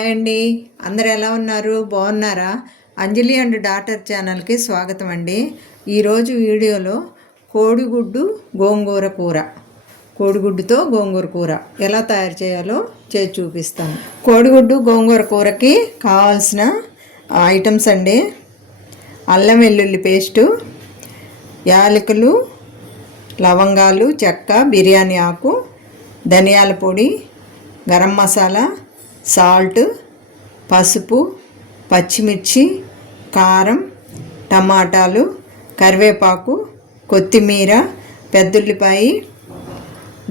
అండి. అందరు ఎలా ఉన్నారు? బాగున్నారా? అంజలి అండ్ డాటర్ ఛానల్కి స్వాగతం అండి. ఈరోజు వీడియోలో కోడిగుడ్డు గోంగూర కూర. కోడిగుడ్డుతో గోంగూర కూర ఎలా తయారు చేయాలో చేసి చూపిస్తాను. కోడిగుడ్డు గోంగూర కూరకి కావాల్సిన ఐటమ్స్ అండి. అల్లం వెల్లుల్లి పేస్టు యాలకులు లవంగాలు చెక్క బిర్యానీ ఆకు ధనియాల పొడి గరం మసాలా సాల్ట్ పసుపు పచ్చిమిర్చి కారం టమాటాలు కరివేపాకు కొత్తిమీర పెద్దుల్లిపాయి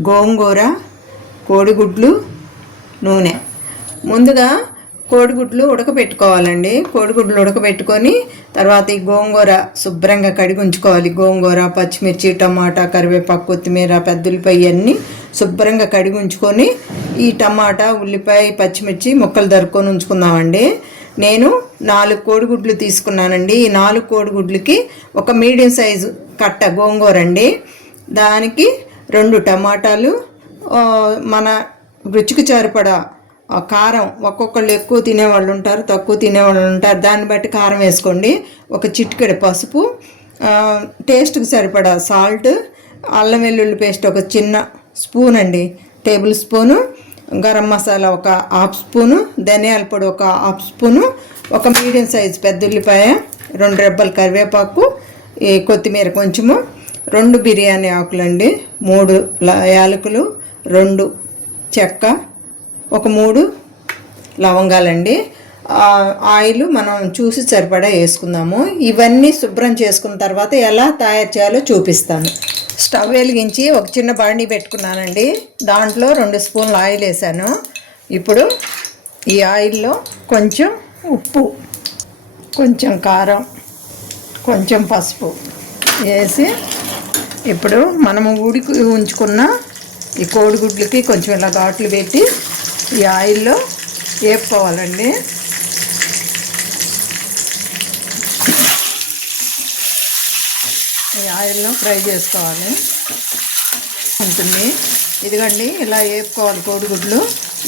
గోంగూర కోడిగుడ్లు నూనె. ముందుగా కోడిగుడ్లు ఉడకబెట్టుకోవాలండి కోడిగుడ్లు ఉడకబెట్టుకొని తర్వాత ఈ గోంగూర శుభ్రంగా కడిగి ఉంచుకోవాలి. గోంగూర పచ్చిమిర్చి టమాటా కరివేపాకు కొత్తిమీర పెద్దల్లిపాయ అన్నీ శుభ్రంగా కడిగి ఉంచుకొని ఈ టమాటా ఉల్లిపాయ పచ్చిమిర్చి ముక్కలు దరుకొని ఉంచుకుందామండి. నేను నాలుగు కోడిగుడ్లు తీసుకున్నానండి. ఈ నాలుగు కోడిగుడ్లకి ఒక మీడియం సైజు కట్ట గోంగూర అండి. దానికి రెండు టమాటాలు మన రుచికి సరిపడా కారం ఒక్కొక్కళ్ళు ఎక్కువ తినేవాళ్ళు ఉంటారు తక్కువ తినేవాళ్ళు ఉంటారు. దాన్ని బట్టి కారం వేసుకోండి. ఒక చిటికెడు పసుపు టేస్ట్కి సరిపడా సాల్ట్ అల్లం వెల్లుల్లి పేస్ట్ ఒక చిన్న స్పూన్ అండి. టేబుల్ స్పూను గరం మసాలా ఒక హాఫ్ స్పూను ధనియాల పొడి ఒక హాఫ్ స్పూను ఒక మీడియం సైజ్ పెద్ద ఉల్లిపాయ రెండు రెబ్బలు కరివేపాకు ఈ కొత్తిమీర కొంచెము రెండు బిర్యానీ ఆకులండి మూడు యాలకులు రెండు చెక్క ఒక మూడు లవంగాలండి. ఆయిల్ మనం చూసి సరిపడా వేసుకుందాము. ఇవన్నీ శుభ్రం చేసుకున్న తర్వాత ఎలా తయారు చేయాలో చూపిస్తాను. స్టవ్ వెలిగించి ఒక చిన్న బాండీ పెట్టుకున్నానండి. దాంట్లో రెండు స్పూన్లు ఆయిల్ వేసాను. ఇప్పుడు ఈ ఆయిల్లో కొంచెం ఉప్పు కొంచెం కారం కొంచెం పసుపు వేసి ఇప్పుడు మనము ఉడికి ఉంచుకున్న ఈ కోడిగుడ్లకి కొంచెం ఇలా ఘాట్లు పెట్టి ఈ ఆయిల్లో వేపుకోవాలండి ఈ ఆయిల్లో ఫ్రై చేసుకోవాలి. ఉంటుంది. ఇదిగండి ఇలా వేపుకోవాలి కోడిగుడ్లు.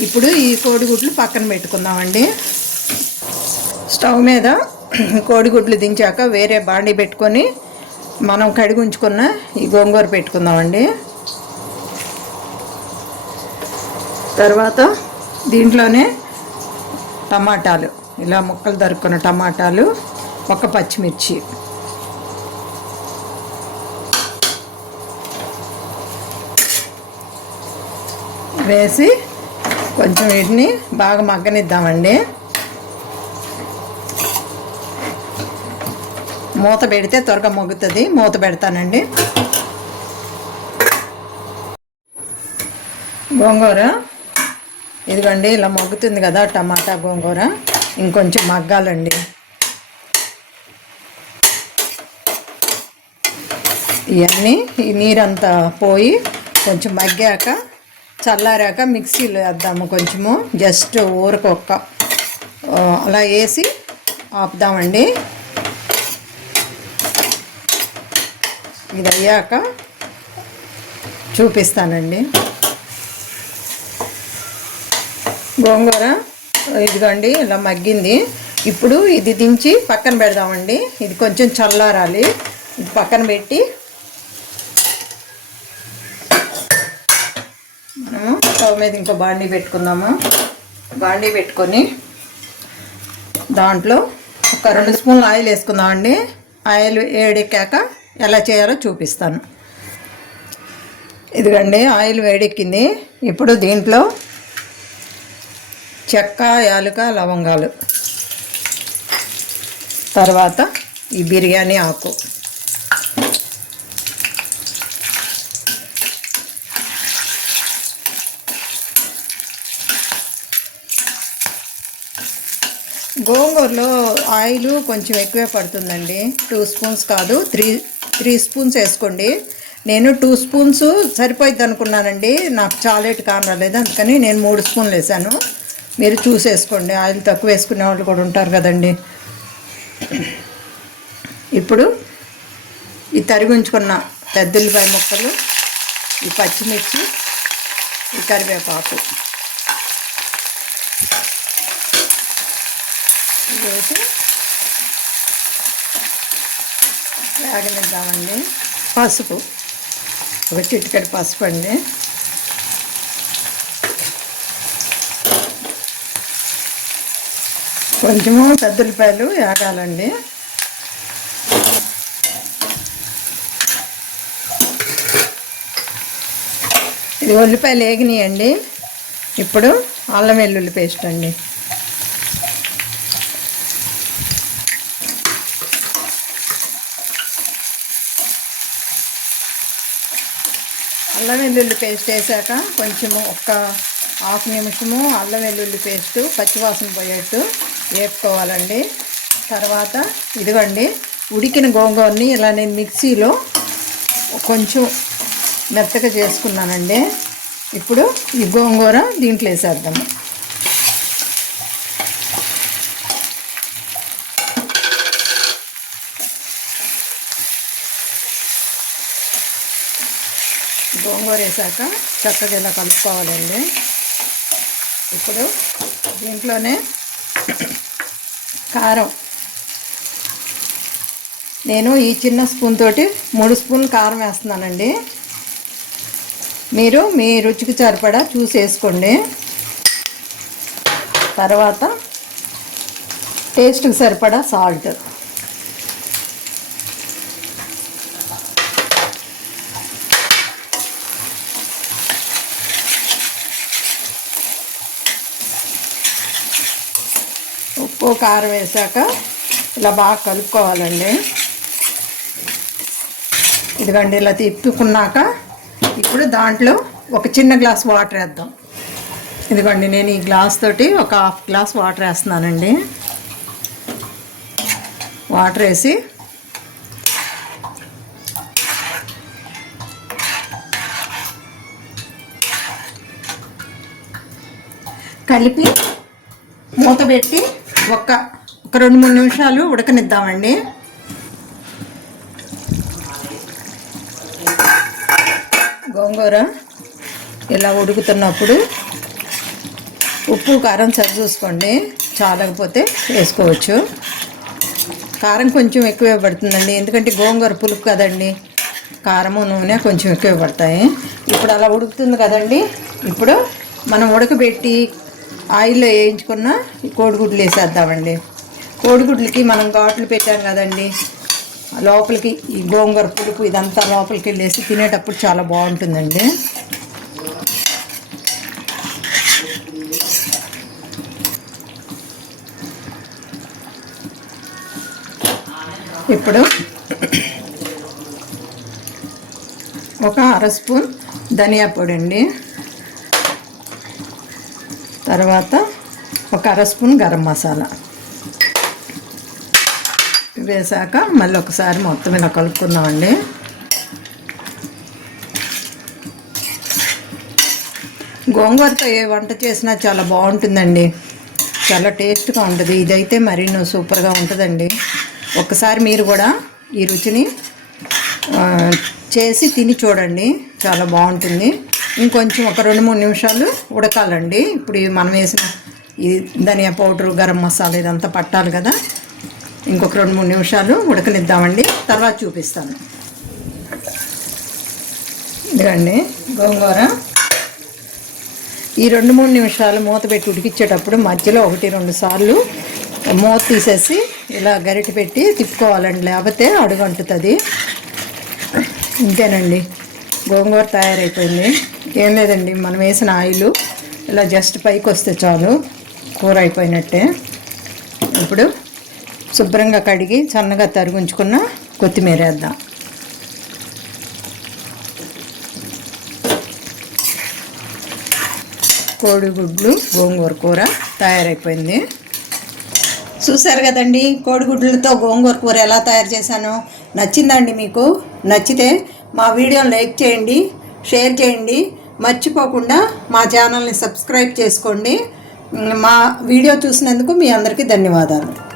ఇప్పుడు ఈ కోడిగుడ్లు పక్కన పెట్టుకుందామండి. స్టవ్ మీద కోడిగుడ్లు దించాక వేరే బాండి పెట్టుకొని మనం కడిగి ఉంచుకున్న ఈ గోంగూర పెట్టుకుందామండి. తర్వాత దీంట్లోనే టమాటాలు. ఇలా ముక్కలు దొరుకున్న టమాటాలు ఒక పచ్చిమిర్చి. వేసి కొంచెం వీటిని బాగా మగ్గనిద్దామండి. మూత పెడితే త్వరగా మొగ్గుతుంది. మూత పెడతానండి. గోంగూర. ఇదిగోండి ఇలా మొగ్గుతుంది కదా టమాటా గోంగూర. ఇంకొంచెం మగ్గాలండి. ఇవన్నీ ఈ నీరంతా పోయి కొంచెం మగ్గాక చల్లారాక మిక్సీలో వేద్దాము కొంచెము. జస్ట్ ఊరకొక్క అలా వేసి ఆపుదామండి. ఇది అయ్యాక చూపిస్తానండి. గోంగూర ఇదిగోండి ఇలా మగ్గింది. ఇప్పుడు ఇది దించి పక్కన పెడదామండి. ఇది కొంచెం చల్లారాలి. ఇది పక్కన పెట్టి మనము స్టవ్ మీద ఇంకో బాండీ పెట్టుకుందాము. బాండీ పెట్టుకొని దాంట్లో ఒక రెండు స్పూన్లు ఆయిల్ వేసుకుందామండి ఆయిల్ వేడెక్కాక ఎలా చేయాలో చూపిస్తాను. ఇదిగండి ఆయిల్ వేడెక్కింది. ఇప్పుడు దీంట్లో చెక్క యాలుక లవంగాలు. తర్వాత ఈ బిర్యానీ ఆకు. గోంగూరలో ఆయిల్ కొంచెం ఎక్కువే పడుతుందండి. టూ స్పూన్స్ కాదు త్రీ త్రీ స్పూన్స్ వేసుకోండి. నేను టూ స్పూన్స్ సరిపోయిద్ది అనుకున్నానండి. నాకు చాలేటి కారం అందుకని నేను మూడు స్పూన్లు వేసాను. మీరు చూసేసుకోండి ఆయిల్ తక్కువ వేసుకునే వాళ్ళు కూడా ఉంటారు కదండి. ఇప్పుడు ఈ తరిగించుకున్న ఉంచుకున్న ముక్కలు ఈ పచ్చిమిర్చి ఈ కరివేపాకు. వేసి వేగనిద్దామండి పసుపు. ఒక చిటికెడు పసుపు అండి. కొంచెము పెద్దలపాయలు వేగాలండి ఇది ఉల్లిపాయలు వేగినాయండి ఇప్పుడు అల్లం వెల్లుల్లి పేస్ట్ అండి. అల్లం వెల్లుల్లి పేస్ట్ వేసాక కొంచెము ఒక హాఫ్ నిమిషము అల్లం వెల్లుల్లి పేస్ట్ పచ్చివాసన పోయేట్టు వేపుకోవాలండి. తర్వాత ఇదిగండి ఉడికిన గోంగూరని ఇలా నేను మిక్సీలో కొంచెం మెత్తగా చేసుకున్నానండి. ఇప్పుడు ఈ గోంగూర దీంట్లో వేసేద్దాము గోంగూర వేసాక చక్కగా ఇలా కలుపుకోవాలండి. ఇప్పుడు దీంట్లోనే కారం. నేను ఈ చిన్న స్పూన్ తోటి మూడు స్పూన్ కారం వేస్తున్నానండి. మీరు మీ రుచికి సరిపడా చూసి వేసుకోండి. తర్వాత టేస్ట్కి సరిపడా సాల్ట్. ఉప్పు కారం వేసాక ఇలా బాగా కలుపుకోవాలండి. ఇదిగండి ఇలా తిప్పుకున్నాక ఇప్పుడు దాంట్లో ఒక చిన్న గ్లాస్ వాటర్ వేద్దాం. ఇదిగోండి నేను ఈ గ్లాస్ తోటి ఒక హాఫ్ గ్లాస్ వాటర్ వేస్తున్నానండి. వాటర్ వేసి కలిపి మూత పెట్టి ఒక ఒక రెండు మూడు నిమిషాలు ఉడకనిద్దామండి. గోంగూర ఇలా ఉడుకుతున్నప్పుడు ఉప్పు కారం సరి చూసుకోండి. చాలకపోతే వేసుకోవచ్చు. కారం కొంచెం ఎక్కువే పడుతుందండి. ఎందుకంటే గోంగూర పులుపు కదండి. కారము నూనె కొంచెం ఎక్కువ పడతాయి. ఇప్పుడు అలా ఉడుకుతుంది కదండి. ఇప్పుడు మనం ఉడకబెట్టి ఆయిల్లో వేయించుకున్న ఈ కోడిగుడ్లు వేసేద్దామండి. కోడిగుడ్లకి మనం ఘాట్లు పెట్టాం కదండి. లోపలికి ఈ గోంగూర పులుపు ఇదంతా లోపలికి వెళ్ళేసి తినేటప్పుడు చాలా బాగుంటుందండి. ఇప్పుడు ఒక అర స్పూన్ ధనియా పొడి అండి. తర్వాత ఒక అర స్పూన్ గరం మసాలా. వేసాక మళ్ళీ ఒకసారి మొత్తం ఇలా కలుపుకుందామండి. గోంగూరతో ఏ వంట చేసినా చాలా బాగుంటుందండి. చాలా టేస్ట్గా ఉంటుంది. ఇదైతే మరీ సూపర్గా ఉంటుందండి. ఒకసారి మీరు కూడా ఈ రుచిని చేసి తిని చూడండి. చాలా బాగుంటుంది. ఇంకొంచెం ఒక రెండు మూడు నిమిషాలు ఉడకాలండి. ఇప్పుడు మనం వేసిన ఈ ధనియా పౌడరు గరం మసాలా ఇదంతా పట్టాలి కదా. ఇంకొక రెండు మూడు నిమిషాలు ఉడకనిద్దామండి. తర్వాత చూపిస్తాను. ఇదిగండి గోంగూర. ఈ రెండు మూడు నిమిషాలు మూత పెట్టి ఉడికిచ్చేటప్పుడు మధ్యలో ఒకటి రెండు సార్లు మూత తీసేసి ఇలా గరిటె పెట్టి తిప్పుకోవాలండి. లేకపోతే అడుగంటుతుంది. ఇంతేనండి. గోంగూర తయారైపోయింది. ఏం లేదండి మనం వేసిన ఆయిల్ ఇలా జస్ట్ పైకి వస్తే చాలు కూర అయిపోయినట్టే. ఇప్పుడు శుభ్రంగా కడిగి సన్నగా తరుగుంచుకున్న కొత్తిమీర వేద్దాం. కోడిగుడ్లు గోంగూర కూర తయారైపోయింది. చూసారు కదండి కోడిగుడ్లతో గోంగూర కూర ఎలా తయారు చేశానో? నచ్చిందండి మీకు? నచ్చితే మా వీడియోని లైక్ చేయండి షేర్ చేయండి. మర్చిపోకుండా మా ఛానల్ని సబ్స్క్రైబ్ చేసుకోండి. మా వీడియో చూసినందుకు మీ అందరికీ ధన్యవాదాలు.